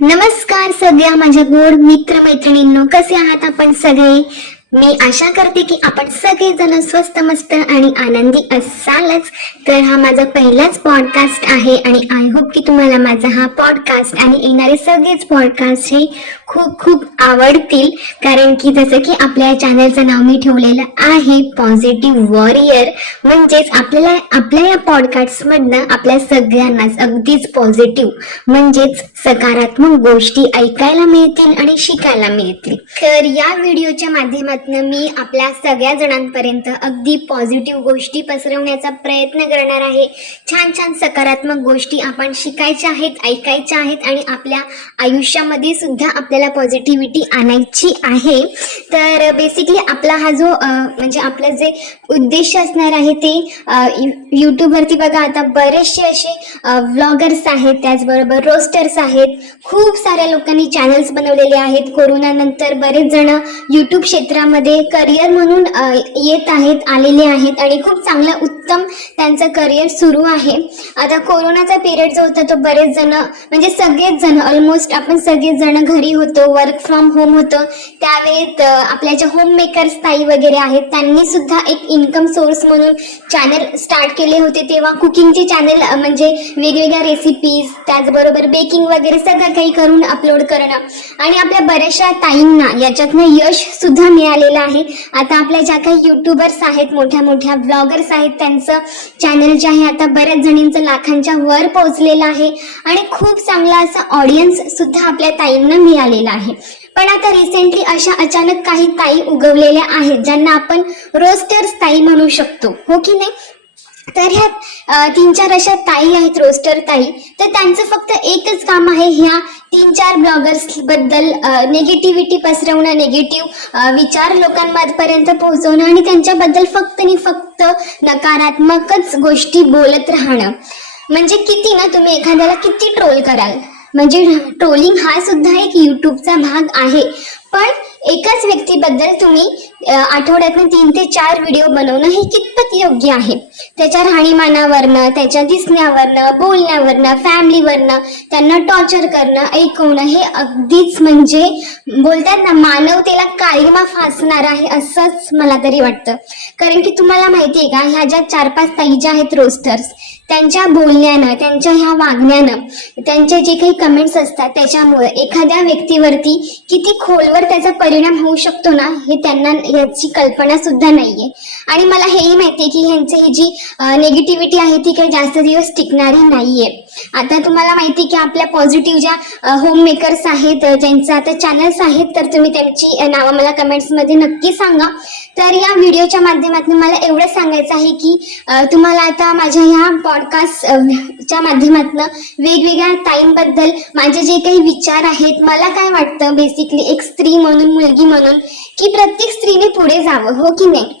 नमस्कार सगळ्या माझ्या गोड मित्र मैत्रिणींनो, कसे आहात आपण सगळे? मी आशा करते की आपण सगळेजण स्वस्त मस्त आणि आनंदी असालच. तर हा माझा पहिलाच पॉडकास्ट आहे आणि आय होप की तुम्हाला माझा हा पॉडकास्ट आणि येणारे सगळेच पॉडकास्ट हे खूप खूप आवडतील. कारण की जसं की आपल्या चॅनलचं नाव मी ठेवलेलं आहे पॉझिटिव्ह वॉरियर, म्हणजेच आपल्या या पॉडकास्टमधनं आपल्या सगळ्यांनाच अगदीच पॉझिटिव्ह म्हणजेच सकारात्मक गोष्टी ऐकायला मिळतील आणि शिकायला मिळतील. तर या व्हिडिओच्या माध्यमातून मी आपल्या सगळ्या जणांपर्यंत अगदी पॉझिटिव्ह गोष्टी पसरवण्याचा प्रयत्न करणार आहे. छान छान सकारात्मक गोष्टी आपण शिकायच्या आहेत, ऐकायच्या आहेत आणि आपल्या आयुष्यामध्ये सुद्धा आपल्याला पॉझिटिव्हिटी आणायची आहे. तर बेसिकली आपला हा जो म्हणजे आपलं जे उद्देश असणार आहे ते यूट्यूबवरती बघा आता बरेचसे असे व्लॉगर्स आहेत, त्याचबरोबर रोस्टर्स आहेत, खूप साऱ्या लोकांनी चॅनल्स बनवलेले आहेत. कोरोनानंतर बरेच जण यूट्यूब क्षेत्रामध्ये करिअर म्हणून येत आहेत, आलेले आहेत आणि खूप चांगलं उत्तम त्यांचं करिअर सुरू आहे. आता कोरोनाचा पिरियड जो होता तो बरेच जण म्हणजे सगळेच जण ऑलमोस्ट आपण सगळेच जण घरी होतो, वर्क फ्रॉम होम होतं. त्यावेळेत आपल्या ज्या होम मेकर्स ताई वगैरे आहेत त्यांनी सुद्धा एक इन्कम सोर्स म्हणून चॅनल स्टार्ट केले होते. तेव्हा कुकिंगचे चॅनल म्हणजे वेगवेगळ्या रेसिपीज, त्याचबरोबर बेकिंग वगैरे सगळं काही करून अपलोड करणं आणि आपल्या बऱ्याचशा ताईंना याच्यातनं यश सुद्धा मिळालेलं आहे. आता आपल्या ज्या काही युट्यूबर्स आहेत, मोठ्या मोठ्या ब्लॉगर्स आहेत, त्यांचं चॅनल जे आहे आता बऱ्याच जणींचं लाखांच्या वर पोहोचलेलं आहे आणि खूप चांगला असा ऑडियन्स सुद्धा आपल्या ताईंना मिळालेला आहे. पण आता रिसेंटली अशा अचानक काही ताई उगवलेल्या आहेत ज्यांना आपण रोस्टर्स ताई म्हणू शकतो, हो की नाही? तर ह्या 3-4 अशा ताई आहेत, रोस्टर ताई. तर त्यांचं फक्त एकच काम आहे ह्या 3-4 ब्लॉगर्स बद्दल निगेटिव्हिटी पसरवणं, निगेटिव्ह विचार लोकांपर्यंत पोहोचवणं आणि त्यांच्याबद्दल फक्त आणि फक्त नकारात्मकच गोष्टी बोलत राहणं. म्हणजे किती ना तुम्ही एखाद्याला किती ट्रोल कराल, म्हणजे ट्रोलिंग हा सुद्धा एक यूट्यूबचा भाग आहे. पण एकाच व्यक्तीबद्दल तुम्ही आठवड्यातून 3 ते 4 व्हिडिओ बनवणं हे कितपत योग्य आहे? त्याच्या राहणीमानावरनं, त्याच्या दिसण्यावरनं, बोलण्यावरनं, फॅमिलीवरनं त्यांना टॉर्चर करणं, ऐकवणं हे अगदीच म्हणजे बोलतात ना मानवतेला काळिमा फासणार आहे असंच मला तरी वाटतं. कारण की तुम्हाला माहिती आहे का, ह्या ज्या 4-5 ताई ज्या आहेत रोस्टर्स, त्यांच्या बोलण्यानं, त्यांच्या ह्या वागण्यानं, त्यांचे जे काही कमेंट्स असतात त्याच्यामुळे एखाद्या व्यक्तीवरती किती खोलवर त्याचा परिणाम होऊ शकतो ना, हे त्यांना याची कल्पना सुद्धा नाहीये. आणि मला हेही माहितीये की ह्यांची ही जी निगेटिव्हिटी आहे ती काही जास्त दिवस टिकणारी नाहीये. आता तुम्हाला माहिती की आपल्या पॉझिटिव्ह ज्या होम मेकर्स आहेत, ज्यांचं आता चॅनल्स आहेत, तर तुम्ही त्यांची नावं मला कमेंट्समध्ये नक्की सांगा. तर या व्हिडिओच्या माध्यमातून मला एवढं सांगायचं आहे की तुम्हाला आता माझ्या ह्या पॉडकास्टच्या माध्यमातून वेगवेगळ्या ताईंबद्दल माझे जे काही विचार आहेत, मला काय वाटतं बेसिकली एक स्त्री म्हणून, मुलगी म्हणून, की प्रत्येक स्त्रीने पुढे जावं, हो की नाही?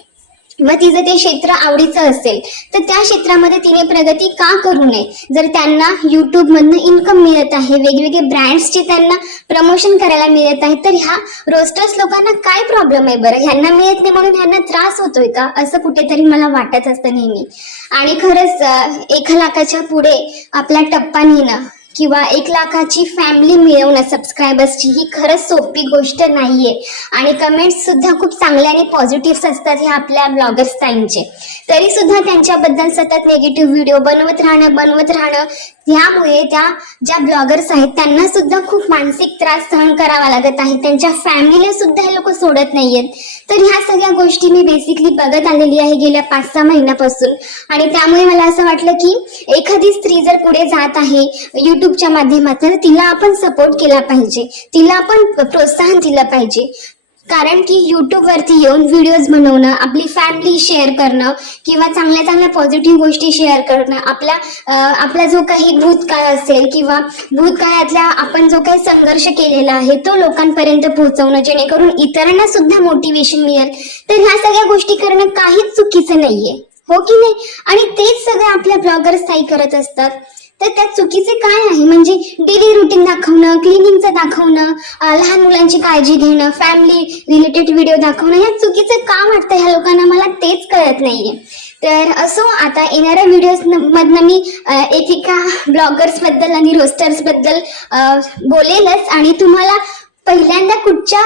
मग तिचं ते क्षेत्र आवडीचं असेल तर त्या क्षेत्रामध्ये तिने प्रगती का करू नये? जर त्यांना यूट्यूबमधनं इन्कम मिळत आहे, वेगवेगळे ब्रँड्सचे त्यांना प्रमोशन करायला मिळत आहे, तर ह्या रोस्टर्स लोकांना काय प्रॉब्लेम आहे बरं? ह्यांना मिळत नाही म्हणून ह्यांना त्रास होतोय का? असं कुठेतरी मला वाटत असतं नेहमी. आणि खरंच 1 लाखाच्या पुढे आपला टप्पा नेणं किंवा 1 लाखाची फॅमिली मिळवणं सबस्क्रायबर्सची ही खरंच सोपी गोष्ट नाहीये. आणि कमेंट्स सुद्धा खूप चांगले आणि पॉझिटिव्ह असतात ह्या आपल्या ब्लॉगर्स ताईंचे, तरी सुद्धा त्यांच्याबद्दल सतत निगेटिव्ह व्हिडिओ बनवत राहणं ह्यामुळे त्या ज्या ब्लॉगर्स आहेत त्यांना सुद्धा खूप मानसिक त्रास सहन करावा लागत आहे. त्यांच्या फॅमिलीला सुद्धा हे लोक सोडत नाहीयेत. तर ह्या सगळ्या गोष्टी मी बेसिकली बघत आलेली आहे गेल्या 5-6 महिन्यापासून. आणि त्यामुळे मला असं वाटलं की एखादी स्त्री जर पुढे जात आहे यूट्यूबच्या माध्यमातून, तिला आपण सपोर्ट केला पाहिजे, तिला आपण प्रोत्साहन दिलं पाहिजे. कारण की यूट्यूबवरती येऊन व्हिडिओज बनवणं, आपली फॅमिली शेअर करणं किंवा चांगल्या चांगल्या पॉझिटिव्ह गोष्टी शेअर करणं, आपला जो काही भूतकाळ असेल किंवा भूतकाळातल्या आपण जो काही संघर्ष केलेला आहे तो लोकांपर्यंत पोहोचवणं, जेणेकरून इतरांना सुद्धा मोटिवेशन मिळेल. तर ह्या सगळ्या गोष्टी करणं काहीच चुकीचं नाहीये, हो की नाही? आणि तेच सगळं आपल्या ब्लॉगर्स ताई करत असतात. तर त्यात चुकीचे काय आहे? म्हणजे डेली रुटीन दाखवणं, क्लिनिंगचं दाखवणं, लहान मुलांची काळजी घेणं, फॅमिली रिलेटेड व्हिडिओ दाखवणं, या चुकीचं का वाटतं ह्या लोकांना? मला तेच कळत नाहीये. तर असो, आता येणाऱ्या व्हिडिओज मधनं मी एकेका ब्लॉगर्स बद्दल आणि रोस्टर्स बद्दल बोलेलच, आणि तुम्हाला पहिल्यांदा कुठच्या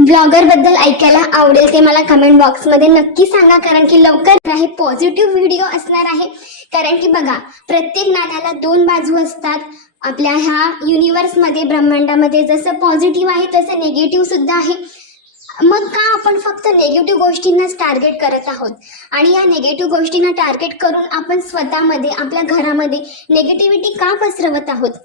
ब्लॉगर बद्दल ऐकायला आवडेल ते मला कमेंट बॉक्समध्ये नक्की सांगा, कारण की लवकर आहे पॉझिटिव्ह व्हिडिओ असणार आहे. कारण की बघा, प्रत्येक नाण्याला दोन बाजू असतात. आपल्या ह्या युनिवर्समध्ये, ब्रह्मांडामध्ये जसं पॉझिटिव्ह आहे तसं निगेटिव्ह सुद्धा आहे. मग का आपण फक्त निगेटिव्ह गोष्टींनाच टार्गेट करत आहोत, आणि या निगेटिव्ह गोष्टींना टार्गेट करून आपण स्वतःमध्ये, आपल्या घरामध्ये निगेटिव्हिटी का पसरवत आहोत?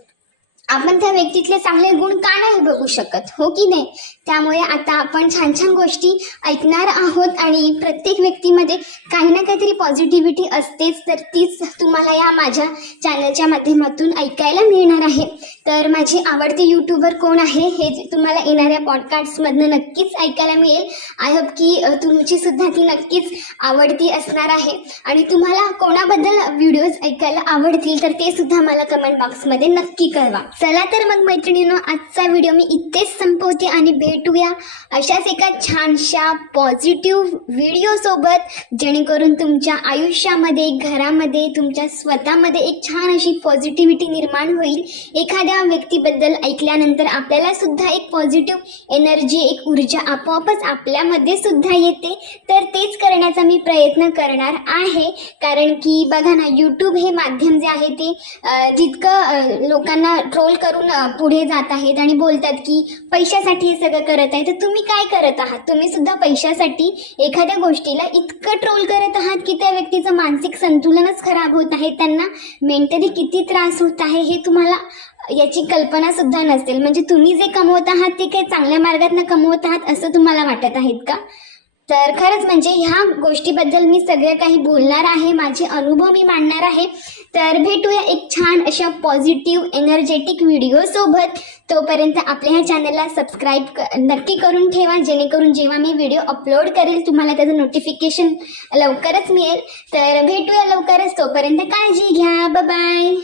आपण त्या व्यक्तीतले चांगले गुण का नाही बघू शकत, हो की नाही? त्यामुळे आता आपण छान छान गोष्टी ऐकणार आहोत, आणि प्रत्येक व्यक्तीमध्ये काही ना काहीतरी पॉझिटिव्हिटी असतेच, तर तीच तुम्हाला या माझ्या चॅनलच्या माध्यमातून ऐकायला मिळणार आहे. तर माझी आवडती यूट्यूबर कोण आहे हे तुम्हाला येणाऱ्या पॉडकास्टमधनं नक्कीच ऐकायला मिळेल. आय होप की तुमची सुद्धा ती नक्कीच आवडती असणार आहे, आणि तुम्हाला कोणाबद्दल व्हिडिओज ऐकायला आवडतील तर ते सुद्धा मला कमेंट बॉक्समध्ये नक्की कळवा. चला तर मग मैत्रिणींनो, आजचा व्हिडिओ मी इथेच संपवते, आणि भेटूया अशाच एका छानशा पॉझिटिव्ह व्हिडिओ सोबत, जेणेकरून तुमच्या आयुष्यामध्ये, घरामध्ये, तुमच्या स्वतःमध्ये एक छान अशी पॉझिटिव्हिटी निर्माण होईल. एखाद्या व्यक्तीबद्दल ऐकल्यानंतर आपल्याला सुद्धा एक पॉझिटिव्ह एनर्जी, एक ऊर्जा आपोआपच आपल्यामध्ये सुद्धा येते. तर तेच करण्याचा मी प्रयत्न करणार आहे, कारण की बघा ना, यूट्यूब हे माध्यम जे आहे ते जितकं लोकांना ट्रोल करून पुढे जात आहेत आणि बोलतात की पैशासाठी हे सगळं करत आहे, तर तुम्ही काय करत आहात? तुम्ही सुद्धा पैशासाठी एखाद्या गोष्टीला इतकं ट्रोल करत आहात की त्या व्यक्तीचं मानसिक संतुलनच खराब होत आहे, त्यांना मेंटली किती त्रास होत आहे हे तुम्हाला याची कल्पना सुद्धा नसेल. म्हणजे तुम्ही जे कमवत आहात ते काही चांगल्या मार्गातनं कमवत आहात असं तुम्हाला वाटत आहेत का? तर खरंच म्हणजे ह्या गोष्टीबद्दल मी सगळं काही बोलणार आहे, माझे अनुभव मी मांडणार आहे. तर भेटूया एक छान अशा पॉझिटिव्ह एनर्जेटिक व्हिडिओ सोबत. तोपर्यंत आपल्या ह्या चॅनलला सबस्क्राईब नक्की करून ठेवा, जेणेकरून जेव्हा मी व्हिडिओ अपलोड करेल तुम्हाला त्याचं नोटिफिकेशन लवकरच मिळेल. तर भेटूया लवकरच, तोपर्यंत काळजी घ्या. Bye bye.